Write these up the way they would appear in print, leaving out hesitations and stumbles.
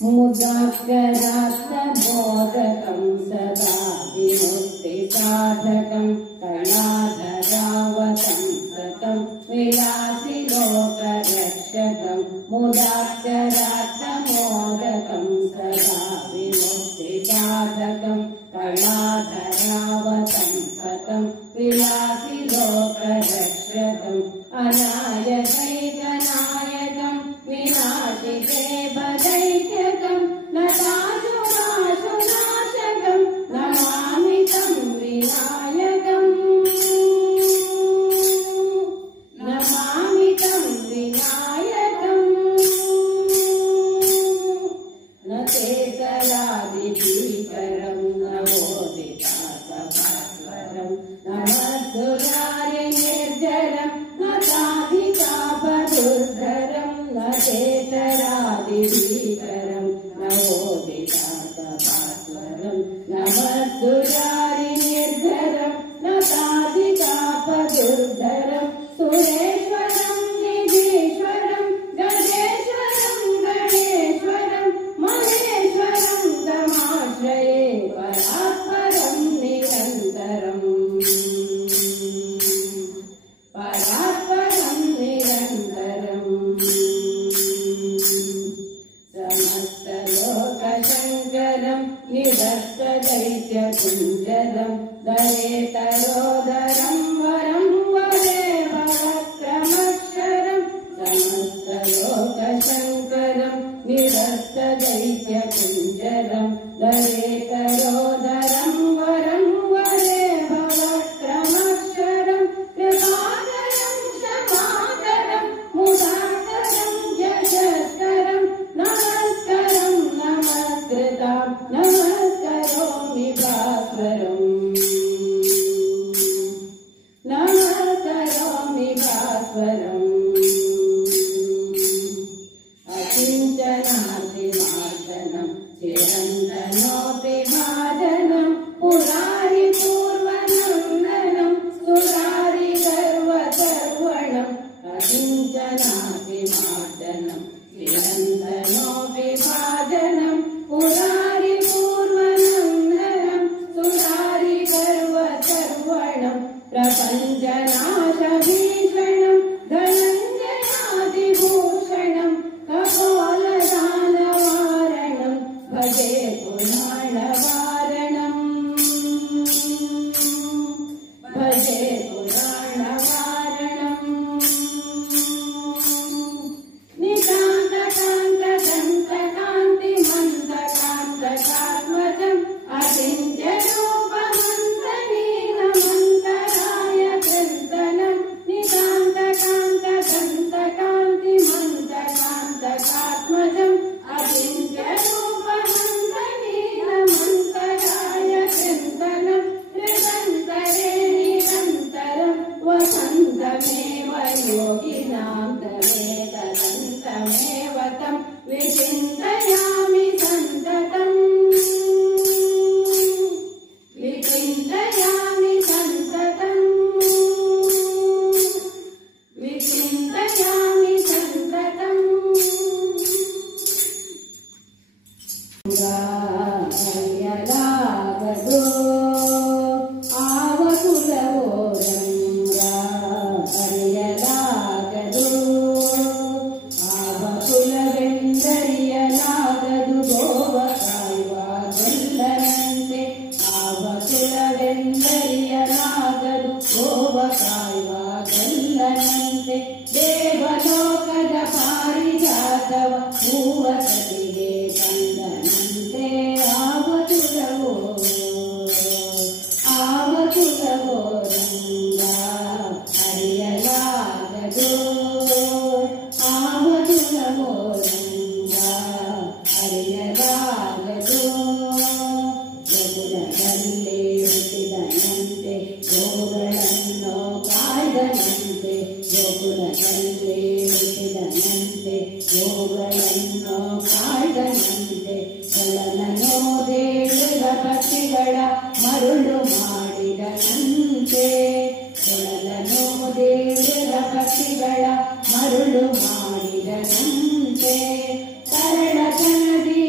मुदाकरात्मबोधकं सदा विमुक्तिसाधकं कलाधरावतं सतं विलासि लोकरक्षकं मुदाकरात्मबोधकं सदा विमुक्तिसाधकं कलाधरावतं सतं विलासि लोकरक्षकम् अनायकैकनायकं विनाशिते भदैत्यकं नताशुनाशुनाशकं नमामि तं विनायकम् नमामि तं विनायकम् न चेतरादिभीकरं नवोदितातभास्वरं नमस्सुरारि निर्जरं न साधिकापदुर्धरं न चेतरादिभीकरं नवोदितातभास्वरं नमस्सुरारि निर्जरं न साधिकापदुर्धरं सुरेश्वरं निधीश्वरं गजेश्वरं गणेश्वरं महेश्वरं तमाश्रये परात्परं निरन्तरम् परात्परं निरन्तरम् समस्तलोकशङ्करं निरस्तदैत्यकुञ्जरं दयेतरोदरं वरं वरे भवक्रमक्षरं समस्तलोकशङ्करं निरस्तदैत्यकुञ्जरं दयेतरोदरं वरं वरे भवक्रमक्षरं कृपाकरं क्षमाकरं मुदाकरं यशस्करं नमस्करं नमस्कृतां नमस्करोमि भास्वरम् नमस्करोमि भास्वरम् अचिन्तनातिमार्जनं चिरन्तनोऽपि भाजनं पुरारि पूर्वनन्दनं सुरारि गर्वसर्वणम् अचिन्तनातिमार्जनं चिरन्तनोऽपि भाजनं पुरारि पूर्वनन्दनं सुरारि गर्वसर्वणम् प्रपञ्चनाशभीषणं धनञ्जयादिभूषणं कपोलदानवारणं भजे पुराणवारणम् भजे पुराणवारणम् नितान्तकान्तकान्तिमन्तकान्तकात्मजम् अचिन्त्यरूपमन्तलीनमन्तराय कीर्तनं नितान्तकान्तकान्तिमन्तकान्तकात्मजम् अचिन्त्यरूपमन्तलीनमन्तराय कीर्तनं निरन्तरे निरन्तरं वसन्तमेव योगिनां तमेतदन्तमेव तं विचिन्तयामि सन्ततम् विचिन्तयामि सन्ततम् विचिन्तयामि सन्ततम् हर्यलागदो आवकुलवोरं हर्यलागदो आवकुलವೆಂದರಿಯಲಾಗದು ಗೋವಕಾಯ್ವಾಗಲ್ಲನಂತೆ आवकुलವೆಂದರಿಯಲಾಗದು ಗೋವಕಾಯ್ವಾಗಲ್ಲನಂತೆ ದೇವಲೋಕದ ಪಾರಿಜಾತವ ಹೂವಸತಿಗೆ ತಂದನಂತೆ आवकुलವೋ आवकुलವೋ ರಂಗ ಹರಿಯಲಾಗದು आवकुलवो ರಂಗ ಹರಿಯಲಾಗದು ಯಗುಲದಲ್ಲಿ ಹುಟ್ಟಿದನಂತೆ ಗೋಗಳನ್ನು ಕಾಯ್ದನಂತೆ ಗೋಕುಲದಲ್ಲಿ ಹುಟ್ಟಿದನಂತೆ ಗೋಗಳನ್ನು ಕಾಯ್ದನಂತೆ ಚಲನನೋ ದೇವರ ಪಕ್ಷಿಗಳ ಮರುಳು ಮಾಡಿದನಂತೆ ಚಲನನೋ ದೇವರ ಪಕ್ಷಿಗಳ ಮರುಳು ಮಾಡಿದನಂತೆ ತರಳತನದಿ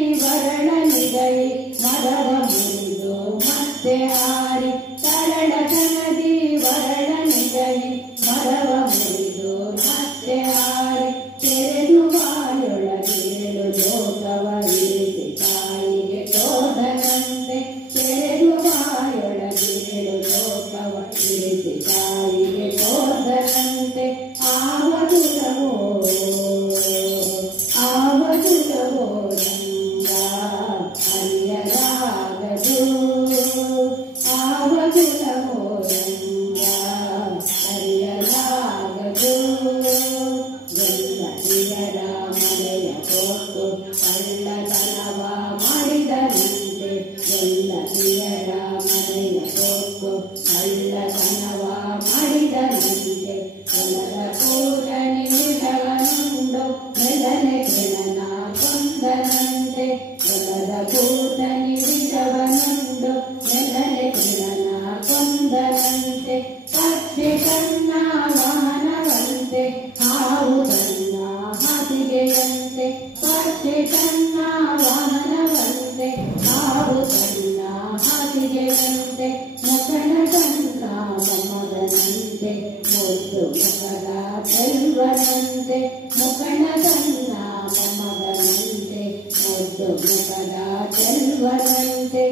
ಕಳ್ಳತನವ ಮಾಡಿದನಂತೆ ಎಲ್ಲ ಪ್ರಿಯರ ಮನೆಯ ಹೊತ್ತು ಕಳ್ಳತನವ ಮಾಡಿದನಂತೆ ಹೊಲದ ಕೂಡನಿ ಬಿಡವನುಂಡು ಮೆಲ್ಲನೆ ಕೆಳನ ಕೊಂದನಂತೆ ಹೊಲದ ಕೂಡನಿ ಬಿಡವನುಂಡು ಮೆಲ್ಲನೆ ಕೆಳನ ಕೊಂದನಂತೆ ಪಕ್ಷಿ ಕನ್ನ ವಾಹನವಂತೆ ಹಾವು ಕನ್ನ ಹಾಸಿಗೆಯಂತೆ ಪಕ್ಷಿ ಕನ್ನ ವಾಹನವಂತೆ ಹಾವು ಕನ್ನ ಹಾಸಿಗೆಯಂತೆ ಮುಖನ ಕನ್ನ ಮೊಮ್ಮಗನಂತೆ ಮುದ್ದು ಮುಖದ ಚೆಲ್ವನಂತೆ ಮುಖನ ಕನ್ನ ಮೊಮ್ಮಗನಂತೆ ಮುದ್ದು ಮುಖದ ಚೆಲ್ವನಂತೆ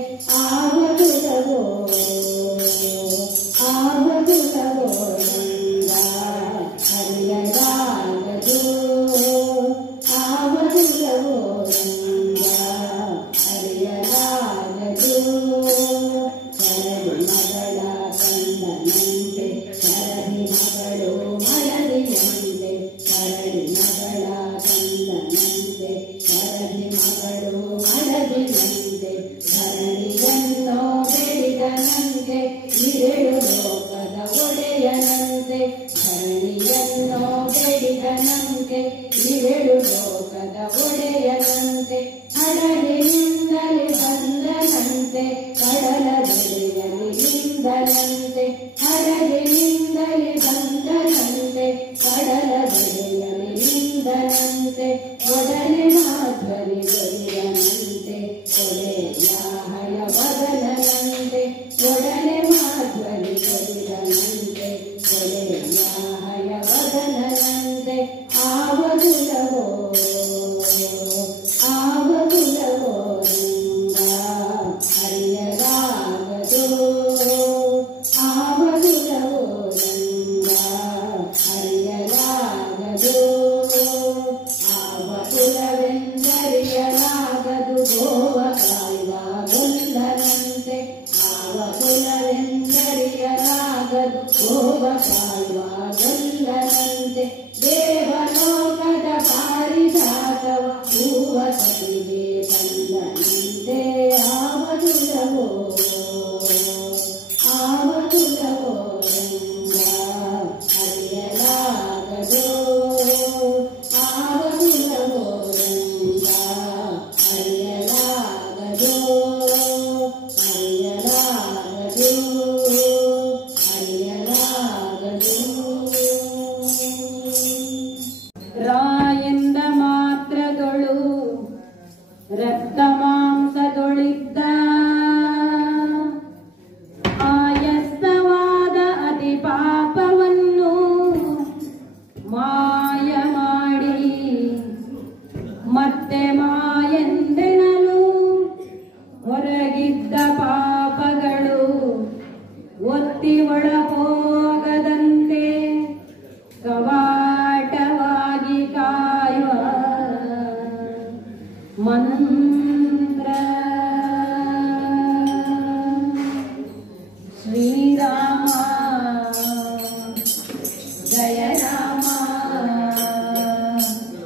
ಆವದುಲವೋ ಆವದುಲವೋ ಹರಿಯಲಾಗದು ಆವದುಲವೋ ಹರಿಯಲಾಗದು ಸರದಿ ಮಗಳ ಕಂದನಂತೆ ಸರದಿ ಮಗಳು ಮಳದಿಯಂತೆ ಸರದಿ ಮಗಳ ಕಂದನಂತೆ ಸರದಿ ಮಗಳು ಮಳದಿಯಂತೆ ಧರಣಿಯನ್ನು ಬೇಡಿದನಂತೆ ಇರೆಡು ಲೋಕದ ಒಡೆಯನಂತೆ ಧರಣಿಯನ್ನು ಬೇಡಿದನಂತೆ ಇರೆಡು ಲೋಕದ ಒಡೆಯನಂತೆ ಹಡಲಿನಿಂದಲೇ ಬಂದನಂತೆ ಕಡಲ ದೆಡೆಯಲ್ಲಿ ನಿಂದನಂತೆ ಹಡಲಿನಿಂದಲೇ ಬಂದನಂತೆ ಕಡಲ ದೆಡೆಯಲ್ಲಿ ನಿಂದನಂತೆ ಒಡನೆ ಮಾಧ್ವರಿ ಬರಿಯನಂತೆ ಒಡೆಯ ಹಯವದನಂತೆ ಒಡನೆ ಮಾಧ್ವರಿ ಬರಿದನಂತೆ ಒಡೆಯ ಹಯವದನಂತೆ ಆವದುಲವೋ ಆವದುಲವೋ ಹರಿಯಲಾಗದು ಆವದುಲವೋ ಹರಿಯಲಾಗದು ಆವಕುಲವೆಂದರಿಯಲಾಗದು ಗೋವ ಕಾಯುವ ಗೊಂದನಂತೆ ಆವಕುಲವೆಂದರಿಯಲಾಗದು ಗೋವ ಕಾಯುವ ಗೊಂದನಂತೆ ದೇವಲೋಕದ ಪಾರಿಜಾತವ ಹೂವ ಕಲಿಗೆ ತಂದನಂತೆ ಆವದುಲವೋ ಆವದುಲವೋ ಹರಿಯಲಾಗದು ಆವದುಲವೋ ಹರಿಯಲಾಗದು ಹರಿಯಲಾಗದು ಹರಿಯಲಾಗದು ರಾಯೆಂದ ಮಾತ್ರದೊಳು ರಕ್ತ ಮಾಂಸದೊಳಿದ್ದ ಆಯಸ್ತವಾದ ಅತಿ ಪಾಪವನ್ನು ಮಾಯ ಮಾಡಿ ಮತ್ತೆ ಮಾಯೆಂದೆನಲು ಹೊರಗಿದ್ದ ಪಾಪಗಳು ಒತ್ತಿ ಒಳ ಹೋಗದಂತೆ ಕವಾಟವಾಗಿ ಕಾಯುವ ಮಂತ್ರ ಶ್ರೀರಾಮ ಜಯ ರಾಮ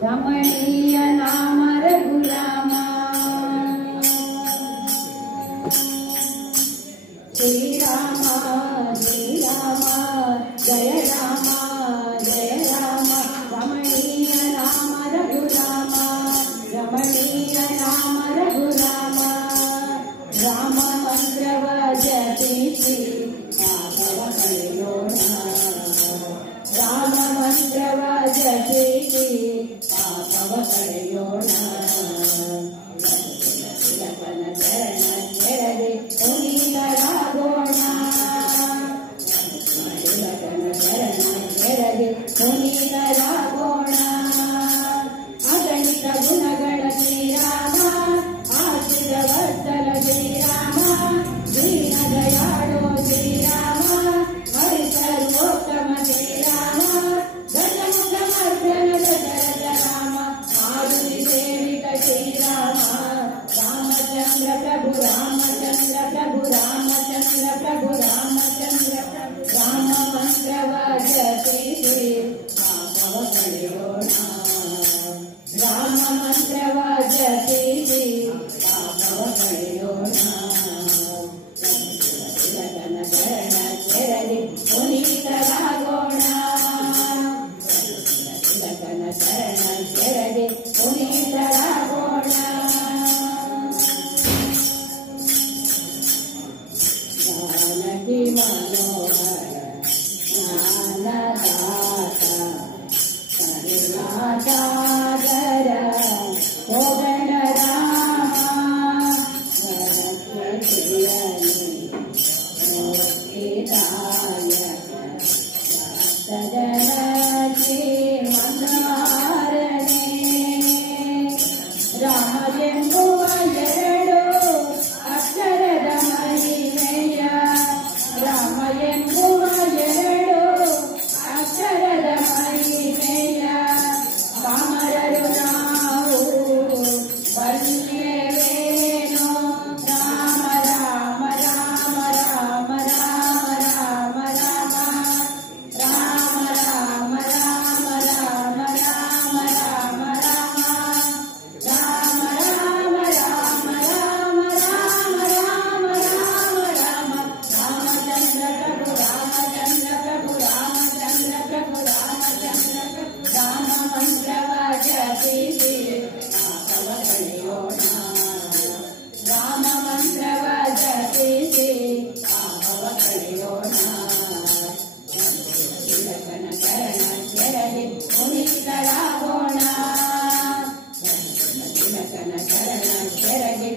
ರಮಣೀಯ ನಾಮ ರಘುರಾಮ ಶ್ರೀರಾಮ ಶ್ರೀರಾಮ ಜಯ ರಾಮ ಜಯ ರಾಮ ರಮಣೀಯ ನಾಮ ರಘುರಾಮ ರಮಣೀಯ ನಾಮ ಕನ ಕರಣ ಕೆರಗೆ